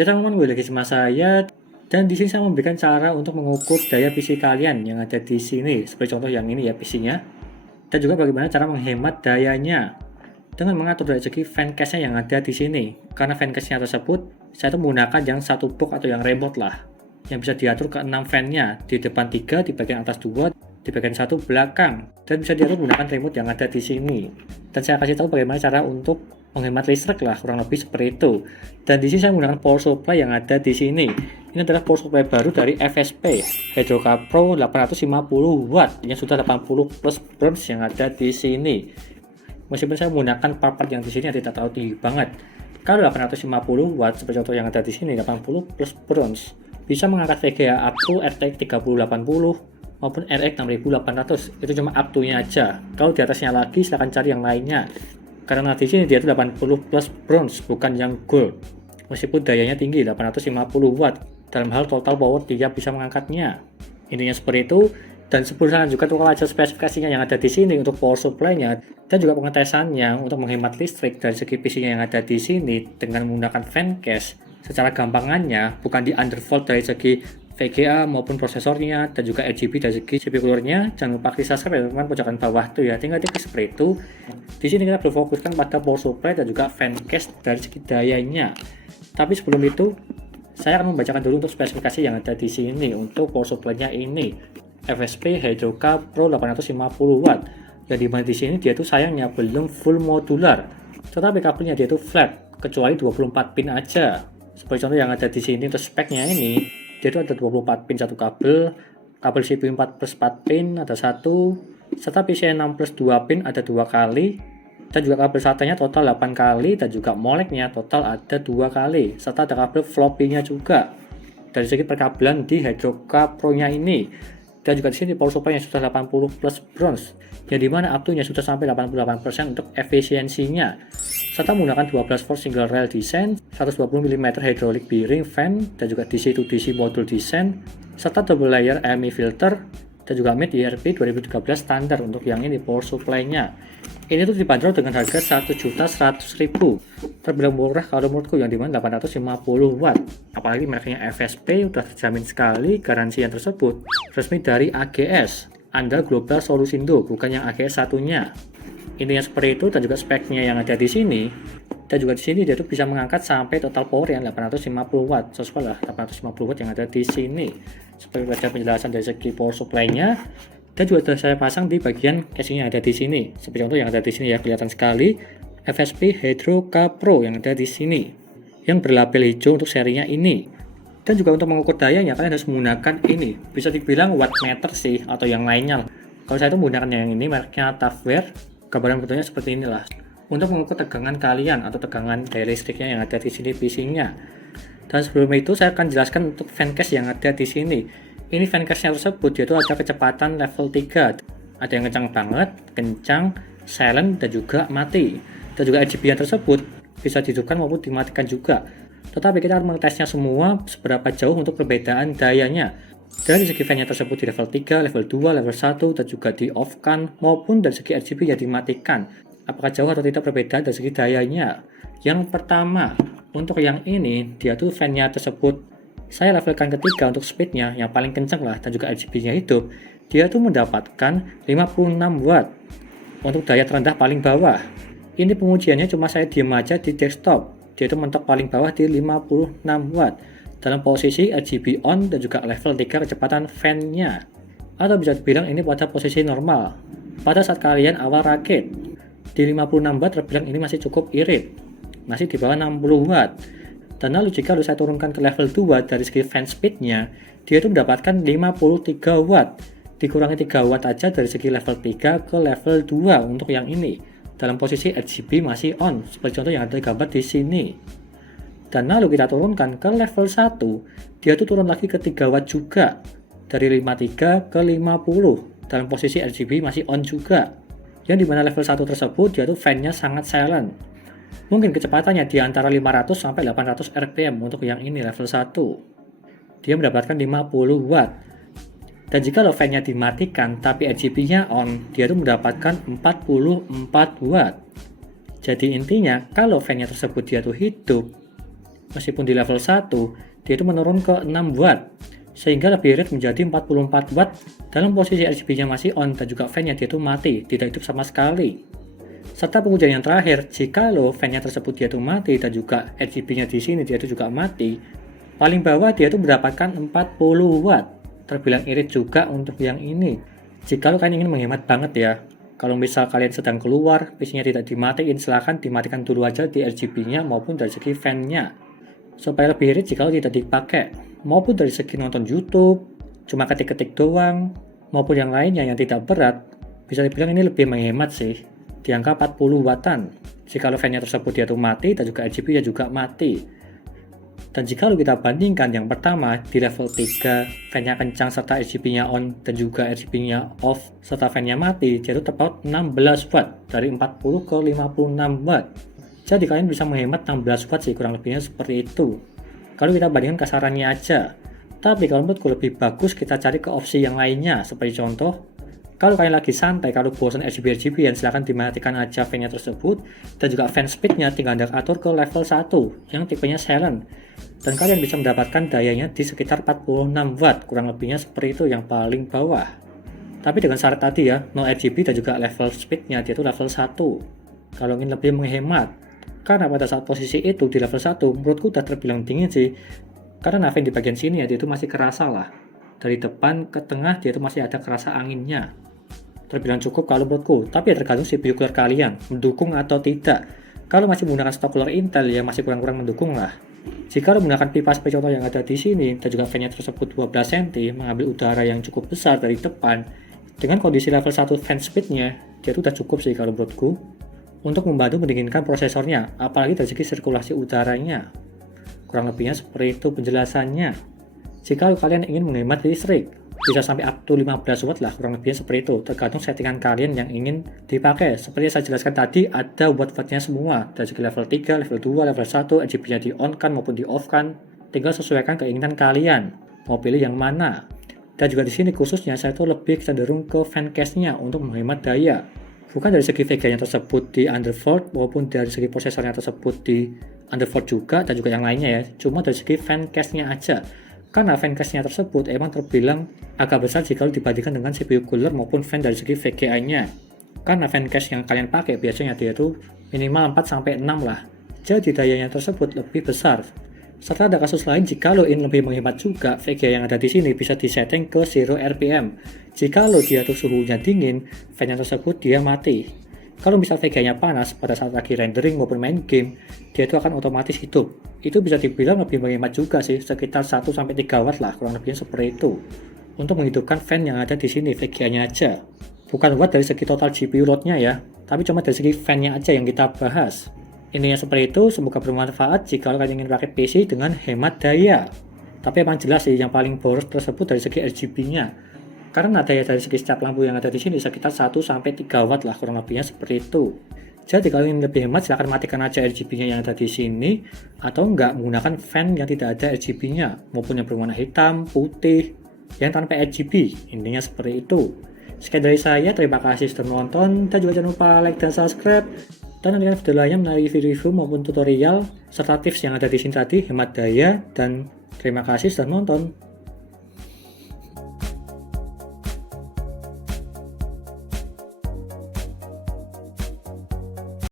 Ya teman-teman, gue lagi sama saya dan di sini saya memberikan cara untuk mengukur daya PC kalian yang ada di sini. Seperti contoh yang ini ya PC-nya. Dan juga bagaimana cara menghemat dayanya dengan mengatur dari segi fancast-nya yang ada di sini. Karena fancast-nya tersebut saya tuh menggunakan yang satu box atau yang remote lah, yang bisa diatur ke 6 fan-nya, di depan 3, di bagian atas 2, di bagian 1 belakang, dan bisa diatur menggunakan remote yang ada di sini. Dan saya kasih tahu bagaimana cara untuk menghemat listrik lah, kurang lebih seperti itu. Dan di sini saya menggunakan power supply yang ada di sini. Ini adalah power supply baru dari FSP Hydroca Pro 850 watt yang sudah 80 plus Browns yang ada di sini. Meskipun saya menggunakan part-part yang di sini yang tidak terlalu tinggi banget. Kalau 850 watt seperti contoh yang ada di sini 80 plus Browns bisa mengangkat VGA up to RTX 3080 maupun RX 6800. Itu cuma up to-nya aja. Kalau di atasnya lagi silahkan cari yang lainnya. Karena di sini dia itu 80 plus bronze, bukan yang gold. Meskipun dayanya tinggi, 850 watt. Dalam hal total power dia bisa mengangkatnya. Intinya seperti itu. Dan sebelumnya juga untuk aja spesifikasinya yang ada di sini untuk power supply-nya dan juga pengetesannya untuk menghemat listrik dari segi PC-nya yang ada di sini dengan menggunakan fancast. Secara gampangannya bukan di undervolt dari segi VGA maupun prosesornya dan juga RGB dari segi CPU cooler-nya. Jangan lupa klik subscribe ya teman-teman, pojokan bawah tuh ya, tinggal klik seperti itu. Di sini kita berfokuskan pada power supply dan juga fancast dari segi dayanya. Tapi sebelum itu saya akan membacakan dulu untuk spesifikasi yang ada di sini untuk power supply-nya ini. FSP Hydroca Pro 850 watt. Yang dimana di sini dia tuh sayangnya belum full modular, tetapi kabelnya dia tuh flat kecuali 24 pin aja. Seperti contoh yang ada di sini untuk speknya ini, dia itu ada 24 pin satu kabel CPU 4 plus 4 pin ada satu, serta PCIe 6 plus 2 pin ada 2 kali, dan juga kabel SATA-nya total 8 kali, dan juga moleknya total ada 2 kali, serta ada kabel floppy-nya juga. Dari segi perkabelan di Hydroca Pro-nya ini, dan juga di sini power supply-nya sudah 80 plus bronze, yang dimana up to-nya sudah sampai 88% untuk efisiensinya, serta menggunakan 12 volt single rail design, 120 mm hydraulic bearing fan, dan juga DC to DC module design, serta double layer AMI filter, dan juga mid ERP 2013 standar untuk yang ini power supply-nya. Ini tuh dibanderol dengan harga 1.100.000. Terbilang murah kalau menurutku, yang dimana 850 watt. Apalagi mereknya FSP udah terjamin sekali garansi yang tersebut resmi dari AGS, Anda Global Solusindo, bukan yang AGS satunya. Intinya seperti itu, dan juga speknya yang ada di sini. Dan juga di sini dia tuh bisa mengangkat sampai total power yang 850 watt. Sesuai lah 850 watt yang ada di sini. Seperti baca penjelasan dari segi power supply-nya. Dan juga sudah saya pasang di bagian casing yang ada di sini. Seperti contoh yang ada di sini ya, kelihatan sekali FSP Hydroca Pro yang ada di sini, yang berlabel hijau untuk serinya ini. Dan juga untuk mengukur dayanya kalian harus menggunakan ini. Bisa dibilang wattmeter sih atau yang lainnya. Kalau saya itu menggunakan yang ini mereknya Tafware. Gambaran bentuknya seperti inilah. Untuk mengukur tegangan kalian atau tegangan daya listriknya yang ada di sini PC-nya. Dan sebelum itu saya akan jelaskan untuk fancast yang ada di sini. Ini fancast-nya tersebut yaitu ada kecepatan level 3. Ada yang kencang banget, kencang, silent, dan juga mati. Dan juga RGB-nya tersebut bisa dihidupkan maupun dimatikan juga. Tetapi kita akan mengetesnya semua seberapa jauh untuk perbedaan dayanya. Dari segi fan-nya tersebut di level 3, level 2, level 1, dan juga di off-kan maupun dari segi RGB yang dimatikan. Apakah jauh atau tidak perbedaan dari segi dayanya? Yang pertama, untuk yang ini, dia tuh fan-nya tersebut saya levelkan ketiga untuk speednya yang paling kencang lah, dan juga RGB-nya hidup. Dia tuh mendapatkan 56 watt untuk daya terendah paling bawah. Ini pengujiannya cuma saya diam aja di desktop. Dia itu mentok paling bawah di 56 watt dalam posisi RGB on dan juga level 3 kecepatan fan-nya. Atau bisa dibilang ini pada posisi normal. Pada saat kalian awal rakit, di 56 watt terbilang ini masih cukup irit. Masih di bawah 60 watt. Dan lalu jika saya turunkan ke level 2 dari segi fan speed-nya, dia itu mendapatkan 53 watt. Dikurangi 3 watt aja dari segi level 3 ke level 2 untuk yang ini. Dalam posisi RGB masih on, seperti contoh yang ada gambar di sini. Dan lalu kita turunkan ke level 1, dia itu turun lagi ke 3 watt juga. Dari 53 ke 50, dalam posisi RGB masih on juga. Yang dimana level 1 tersebut, dia itu fan-nya sangat silent. Mungkin kecepatannya di antara 500 sampai 800 rpm untuk yang ini level 1. Dia mendapatkan 50 watt. Dan jika fan-nya dimatikan tapi RGB-nya on, dia itu mendapatkan 44 watt. Jadi intinya kalau fan-nya tersebut dia tuh hidup, meskipun di level 1, dia itu menurun ke 6 watt, sehingga lebih irit menjadi 44 watt dalam posisi RGB-nya masih on dan juga fan-nya dia itu mati, tidak hidup sama sekali. Serta pengujian yang terakhir, jika fan-nya tersebut dia itu mati dan juga RGB-nya di sini dia itu juga mati, paling bawah dia itu mendapatkan 40 watt. Terbilang irit juga untuk yang ini. Jika kalian ingin menghemat banget ya, kalau misal kalian sedang keluar, PC-nya tidak dimatiin, silahkan dimatikan dulu aja di RGB-nya maupun dari segi fan-nya. Supaya lebih irit jika tidak dipakai, maupun dari segi nonton YouTube, cuma ketik-ketik doang, maupun yang lainnya yang tidak berat, bisa dibilang ini lebih menghemat sih, di angka 40 wattan. Jika fan-nya tersebut dia tuh mati dan juga RGB-nya juga mati. Dan jika kita bandingkan yang pertama di level 3, fan-nya kencang serta RGB-nya on dan juga RGB-nya off serta fan-nya mati, dia itu terpaut 16 watt dari 40 ke 56 watt. Jadi kalian bisa menghemat 16 watt sih, kurang lebihnya seperti itu. Kalau kita bandingkan kasarannya aja. Tapi kalau menurutku lebih bagus kita cari ke opsi yang lainnya, seperti contoh, kalau kalian lagi santai, kalau bosan RGB silahkan dimatikan aja fan-nya tersebut, dan juga fan speed-nya tinggal Anda atur ke level 1 yang tipenya silent. Dan kalian bisa mendapatkan dayanya di sekitar 46 watt, kurang lebihnya seperti itu yang paling bawah. Tapi dengan syarat tadi ya, no RGB dan juga level speed-nya dia itu level 1. Kalau ingin lebih menghemat, karena pada saat posisi itu di level 1, menurutku udah terbilang dingin sih. Karena fan di bagian sini ya, dia itu masih kerasa lah. Dari depan ke tengah dia itu masih ada kerasa anginnya. Terbilang cukup kalau menurutku, tapi ya tergantung CPU cooler kalian, mendukung atau tidak. Kalau masih menggunakan stok cooler Intel ya masih kurang-kurang mendukung lah. Jika menggunakan pipa seperti contoh yang ada di sini dan juga fan-nya tersebut 12 cm mengambil udara yang cukup besar dari depan, dengan kondisi level 1 fan speed-nya, dia itu udah cukup sih kalau menurutku untuk membantu mendinginkan prosesornya, apalagi dari segi sirkulasi udaranya. Kurang lebihnya seperti itu penjelasannya. Jika kalian ingin menghemat listrik, bisa sampai up to 15 watt lah, kurang lebihnya seperti itu, tergantung settingan kalian yang ingin dipakai. Seperti yang saya jelaskan tadi, ada watt-wattnya semua, dari segi level 3, level 2, level 1, RGB-nya di on kan maupun di off kan, tinggal sesuaikan keinginan kalian, mau pilih yang mana. Dan juga di sini khususnya saya tuh lebih cenderung ke fan case-nya untuk menghemat daya. Bukan dari segi VGA-nya tersebut di undervolt maupun dari segi prosesornya tersebut di undervolt juga dan juga yang lainnya ya, cuma dari segi fan case-nya aja. Karena fan case-nya tersebut emang terbilang agak besar jika dibandingkan dengan CPU cooler maupun fan dari segi VGA-nya. Karena fan case yang kalian pakai biasanya dia itu minimal 4-6 lah. Jadi dayanya tersebut lebih besar. Serta ada kasus lain jika lo ingin lebih menghemat juga, VGA yang ada di sini bisa disetting ke 0 RPM. Jika lo dia tuh suhunya dingin, fan-nya tersebut dia mati. Kalau misal VGA-nya panas pada saat lagi rendering maupun main game, dia itu akan otomatis hidup. Itu bisa dibilang lebih menghemat juga sih, sekitar 1-3 watt lah, kurang lebihnya seperti itu. Untuk menghidupkan fan yang ada di sini, VGA-nya aja. Bukan watt dari segi total GPU load-nya ya, tapi cuma dari segi fan-nya aja yang kita bahas. Intinya seperti itu, semoga bermanfaat jika kalian ingin pakai PC dengan hemat daya. Tapi emang jelas sih, yang paling boros tersebut dari segi RGB-nya. Karena daya dari segi setiap lampu yang ada di sini sekitar 1-3 watt lah, kurang lebihnya seperti itu. Jadi kalau ingin lebih hemat silahkan matikan aja RGB-nya yang ada di sini, atau enggak menggunakan fan yang tidak ada RGB-nya, maupun yang berwarna hitam, putih, yang tanpa RGB. Intinya seperti itu. Sekian dari saya, terima kasih sudah menonton, dan juga jangan lupa like dan subscribe. Dan nantikan video lainnya melalui review maupun tutorial serta tips yang ada di sini tadi, hemat daya, dan terima kasih sudah menonton.